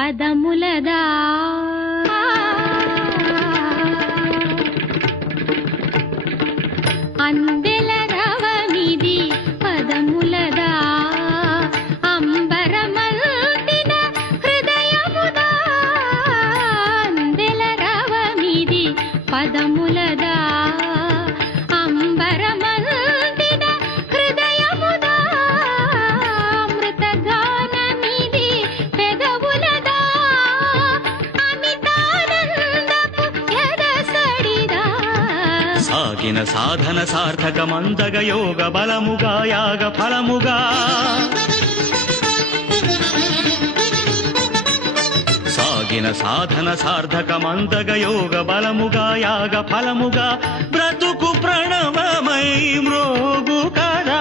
పదములదా అందెల రవమిది పదములదా అంబరమల్టిన హృదయముదా అందెల రవమిది పదములదా అంబరమల్టిన హృదయముదా అమృతగానమిది పెదవులదా అమితానందపు ఎదసడిదా సాగిన సాధన సార్థకమందగ యోగ బలముగా యాగ ఫలముగా సాగిన సాధన సార్థకమందగ యోగ బలముగా యాగ ఫలముగా బ్రతుకు ప్రణవమై మ్రోగు కదా